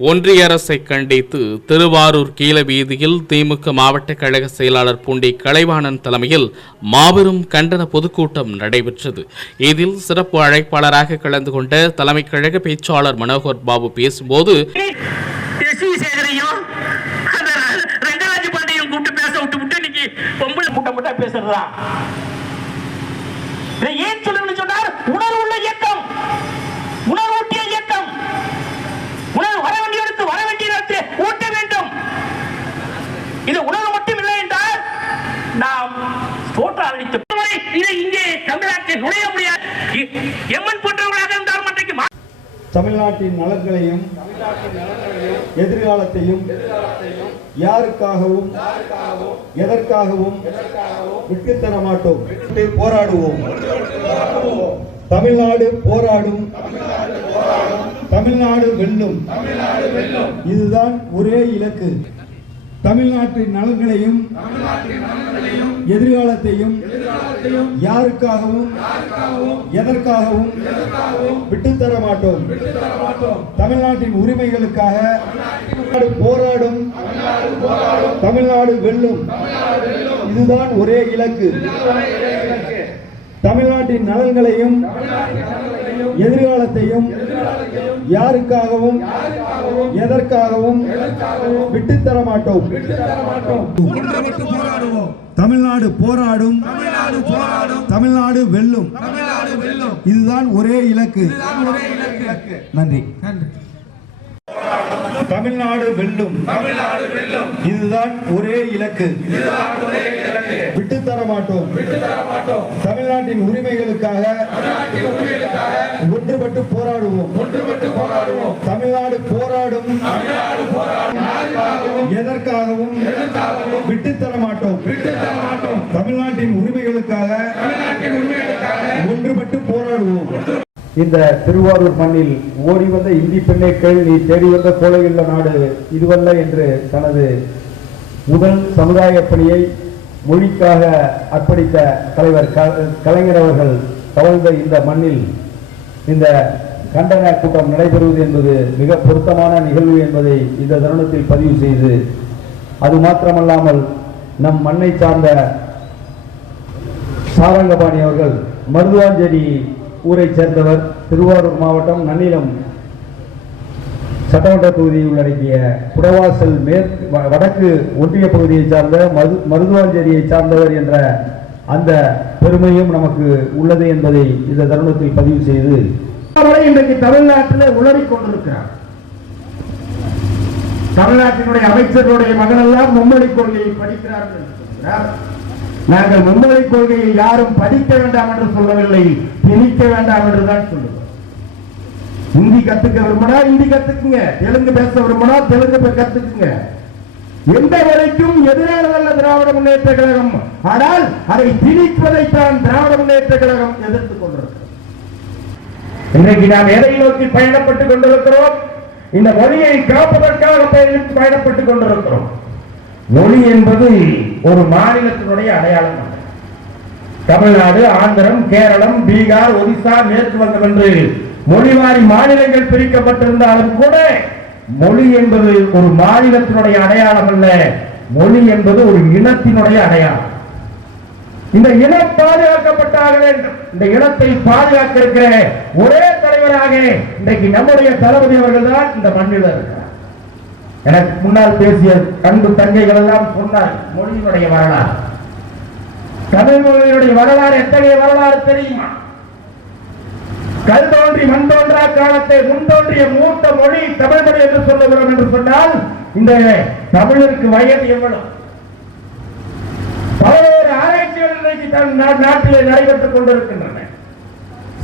ஒன்றிய அரசை கண்டித்து திருவாரூர் கீழ வீதியில் திமுக மாவட்ட கழக செயலாளர் பூண்டி கலைவாணன் தலைமையில் மாபெரும் கண்டன பொதுக்கூட்டம் நடைபெற்றது. இதில் சிறப்பு அழைப்பாளராக கலந்து கொண்ட தலைமை கழக பேச்சாளர் மனோகர் பாபு பேசும்போது ஏன் சொல்லுங்க நுழைய முடியாது எம்மன் போன்றவர்களாக தமிழ்நாட்டின் நலன்களையும் எதிர்காலத்தையும் யாருக்காகவும் எதற்காகவும் விட்டுத் தர மாட்டோம் போராடுவோம். தமிழ்நாடு போராடும். தமிழ்நாடு வெல்லும். இதுதான் ஒரே இலக்கு. தமிழ்நாட்டின் நலன்களையும் எதிர்காலத்தையும் யாருக்காகவும் எதற்காகவும் விட்டுத் தர மாட்டோம் தமிழ்நாட்டின் உரிமைகளுக்காக போராடும். தமிழ்நாடு வெல்லும். இதுதான் ஒரே இலக்கு. தமிழ்நாட்டின் நலன்களையும் எதிர்காலத்தையும் யாருக்காகவும் எதற்காகவும் விட்டுத் தர மாட்டோம் தமிழ்நாடு போராடும் தமிழ்நாடு வெல்லும். இதுதான் ஒரே இலக்கு. நன்றி. தமிழ்நாடு வெல்லும். இதுதான் ஒரே இலக்கு. தர மாட்டோம் தமிழ்நாட்டின் உரிமைகளுக்காக ஒன்றுபட்டு போராடுவோம். தமிழ்நாடு போராடும் எதற்காகவும் தர மாட்டோம் தமிழ்நாட்டின் உரிமைகளுக்காக ஒன்றுபட்டு போராடுவோம். இந்த திருவாரூர் மண்ணில் ஓடி வந்த இந்தி பெண்ணை கேள் நீ தேடி வந்த கோலையுள்ள நாடு இதுவல்ல என்று தனது முதல் சமுதாய பணியை மொழிக்காக அர்ப்பணித்த தலைவர் க- கலைஞர் அவர்கள் தவழ்ந்த இந்த மண்ணில் இந்த கண்டன கூட்டம் நடைபெறுவது என்பது மிக பொருத்தமான நிகழ்வு என்பதை இந்த தருணத்தில் பதிவு செய்து அது மாத்திரமல்லாமல் நம் மண்ணை சார்ந்த சாரங்கபாணி அவர்கள் மருதுவாஞ்சேரி ஊரைச் சேர்ந்தவர். திருவாரூர் மாவட்டம் நன்னிலம் சட்டமன்ற தொகுதியை உள்ளடக்கிய குடவாசல் மேற்கு வ- வடக்கு ஒன்றிய பகுதியை சார்ந்த மது மருதுவாஞ்சேரியை சார்ந்தவர் என்ற அந்த பெருமையும் நமக்கு உள்ளது என்பதை இந்த தருணத்தில் பதிவு செய்து இன்றைக்கு தமிழ்நாட்டில் உளறி கொண்டிருக்கிறார். தமிழ்நாட்டினுடைய அமைச்சர்களுடைய மகனெல்லாம் மும்மொழி கொள்கையை படிக்கிறார்கள் நாங்கள் மும்மொழி கொள்கையை யாரும் படிக்க வேண்டாம் என்று சொல்லவில்லை திணிக்க வேண்டாம் என்றுதான் சொல்லுவோம். ஹிந்தி கத்துக்க விரும்பினா ஹிந்தி கத்துக்குங்க. தெலுங்கு பேச விரும்பினா தெலுங்கு கத்துக்குங்க. எந்த வரைக்கும் எதிரானதல்ல திராவிட முன்னேற்ற கழகம்? ஆனால் அதை திணிப்பதைத்தான் திராவிட முன்னேற்ற கழகம் எதிர்த்து கொண்டிருக்கிறது. இன்றைக்கு நாம் எதை நோக்கி பயணப்பட்டுக் கொண்டிருக்கிறோம்? இந்த மொழியை காப்பதற்காக பயணப்பட்டுக் கொண்டிருக்கிறோம். மொழி என்பது ஒரு மாநிலத்தினுடைய அடையாளம் தமிழ்நாடு ஆந்திரம் கேரளம் பீகார் ஒடிசா மேற்கு வங்கம் என்று மொழிவாரி மாநிலங்கள் பிரிக்கப்பட்டிருந்தாலும் கூட மொழி என்பது ஒரு மாநிலத்தினுடைய அடையாளம் அல்ல. மொழி என்பது ஒரு இனத்தினுடைய அடையாளம். இந்த இனம் பாதுகாக்கப்பட்டாக வேண்டும் இந்த இனத்தை பாதுகாக்க இருக்கிற ஒரே தலைவராக இன்றைக்கு நம்முடைய தளபதி அவர்கள் தான் இந்த மண்ணில் இருக்கிறார். எனக்கு முன்னால் பேசிய அன்பு தங்கைகள் எல்லாம் சொன்னார் மொழியினுடைய வரலாறு. தமிழ் மொழியினுடைய வரலாறு எத்தகைய வரலாறு தெரியுமா? கல் தோன்றி மண் தோன்றா காலத்தை முன் தோன்றிய மூத்த மொழி தமிழ் மொழி என்று சொல்லுகிறோம் என்று சொன்னால் இந்த தமிழருக்கு வயது எவ்வளவு? பல்வேறு ஆராய்ச்சிகள் இன்றைக்கு தன் நா- நாட்டிலே நடைபெற்றுக் கொண்டிருக்கின்றன.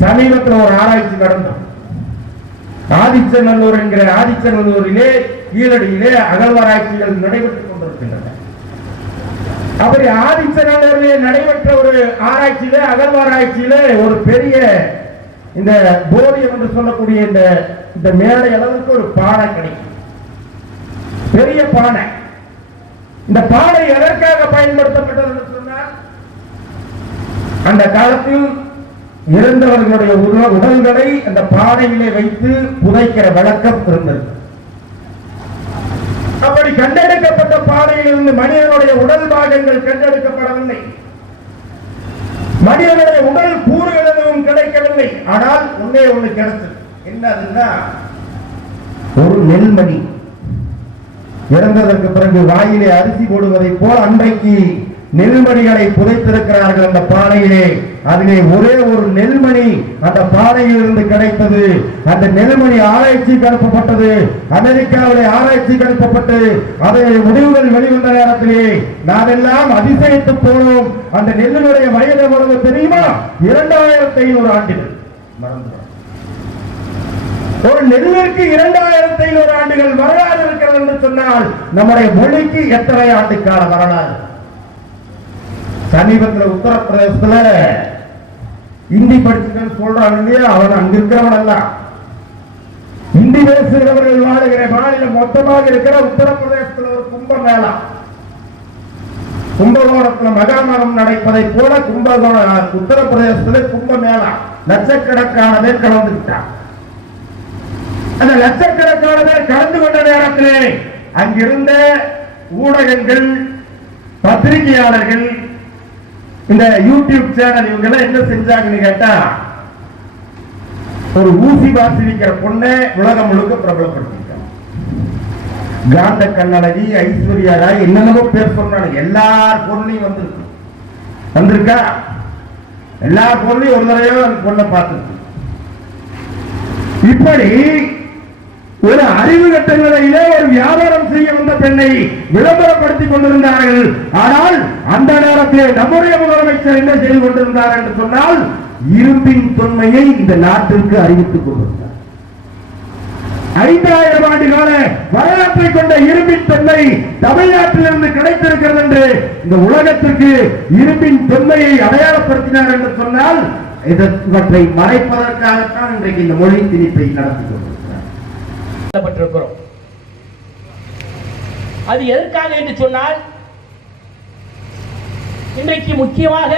சமீபத்தில் ஒரு ஆராய்ச்சி நடந்தோம் ஆதிச்சநல்லூர் என்கிற ஆதிச்சநல்லூரிலே கீழடியிலே அகழ்வாராய்ச்சிகள் நடைபெற்றுக் கொண்டிருக்கின்றன. அப்படி ஆதிச்சநல்லூரிலே நடைபெற்ற ஒரு ஆராய்ச்சியிலே அகழ்வாராய்ச்சியிலே ஒரு பெரிய இந்த போதியம் என்று சொல்லக்கூடிய இந்த இந்த மேடை அளவுக்கு ஒரு பானை கிடைக்கும். பெரிய பானை. இந்த பானை எதற்காக பயன்படுத்தப்பட்டது என்று சொன்னால் அந்த காலத்தில் இறந்தவர்களுடைய உடல்களை அந்த பானையிலே வைத்து புதைக்கிற வழக்கம் இருந்தது. அப்படி கண்டெடுக்கப்பட்ட பானையிலிருந்து மனிதனுடைய உடல் பாகங்கள் கண்டெடுக்கப்படவில்லை. மனிதனுடைய உடல் கூறுகள் தேவை ஆனால் ஒன்னே ஒண்ணு கிடைச்சது என்னதுன்னா ஒரு நெல்மணி. இறந்ததற்கு பிறகு வாயிலே அரிசி போடுவதை போல் அன்றைக்கு நெல்மணிகளை புதைத்திருக்கிறார்கள் அந்த பானையிலே அதிலே ஒரே ஒரு நெல்மணி அந்த பானையில் இருந்து கிடைத்தது. அந்த நெல்மணி ஆராய்ச்சிக்கு அனுப்பப்பட்டது. அமெரிக்காவிலே ஆராய்ச்சிக்கு அனுப்பப்பட்டு அதை முடிவுகள் வெளிவந்த நேரத்திலே நாம் எல்லாம் அதிசயித்து போனோம். அந்த நெல்லினுடைய வயது எவ்வளவு தெரியுமா? இரண்டாயிரத்தி ஐநூறு ஆண்டுகள் ஒரு நெல்லிற்கு இரண்டாயிரத்தி ஐநூறு ஆண்டுகள் வரலாறு இருக்கிறது என்று சொன்னால் நம்முடைய மொழிக்கு எத்தனை ஆண்டுக்கான வரலாறு? சமீபத்தில் உத்தரப்பிரதேசத்துல இந்தி படிச்சுக்கன்னு சொல்றாங்க இல்லையா? அவன் அங்க இருக்கிறவன் அல்ல. இந்தி பேசுகிறவர்கள் வாழுகிற மாநிலம் மொத்தமாக இருக்கிற உத்தரப்பிரதேசத்தில் ஒரு கும்பமேளா கும்பகோணத்தில் மகாமகம் நடப்பதை போல கும்பகோண உத்தரப்பிரதேசத்துல கும்பமேளா லட்சக்கணக்கான பேர் கலந்துக்கிட்டான் அந்த லட்சக்கணக்கான பேர் கலந்து கொண்ட நேரத்திலே அங்கிருந்த ஊடகங்கள் பத்திரிகையாளர்கள் இந்த யூடியூப் சேனல் இவங்க எல்லாம் என்ன செஞ்சாங்கன்னு கேட்டா ஒரு ஊசி வாசிக்கிற பொண்ணை உலகம் முழுக்க பிரபலப்படுத்திருக்காங்க காந்த கண்ணழகி ஐஸ்வர்யா ராய் என்னென்னமோ பேர் சொன்னாங்க. எல்லார் பொருளையும் வந்திருக்கு. வந்திருக்கா? எல்லா பொருளையும் ஒரு தடவையோ அந்த பொண்ணை பார்த்துருக்கு. இப்படி ஒரு அறிவு கட்ட நிலையிலே ஒரு வியாபாரம் செய்ய வந்த பெண்ணை விளம்பரப்படுத்திக் கொண்டிருந்தார்கள். ஆனால் அந்த நேரத்திலே நம்முடைய முதலமைச்சர் என்ன செய்து கொண்டிருந்தார் என்று சொன்னால் இரும்பின் தொன்மையை இந்த நாட்டிற்கு அறிவித்துக் கொண்டிருந்தார். ஐந்தாயிரம் ஆண்டு கால வரலாற்றை கொண்ட இரும்பின் தொன்மை தமிழ்நாட்டிலிருந்து கிடைத்திருக்கிறது என்று இந்த உலகத்திற்கு இரும்பின் தொன்மையை அடையாளப்படுத்தினார் என்று சொன்னால் இவற்றை மறைப்பதற்காகத்தான் இன்றைக்கு இந்த மொழி திணிப்பை நடத்துகிறோம் கொண்டிருக்கிறார் பட்டிருக்கிறோம் அது எதற்காக என்று சொன்னால் இன்றைக்கு முக்கியமாக